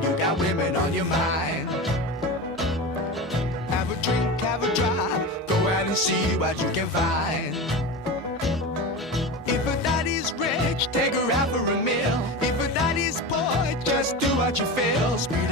said you got women on your mind. Have a drink, have a drive, go out and see what you can find. If a daddy's rich, take her out for a meal. If a daddy's poor, just do what you feel. Speed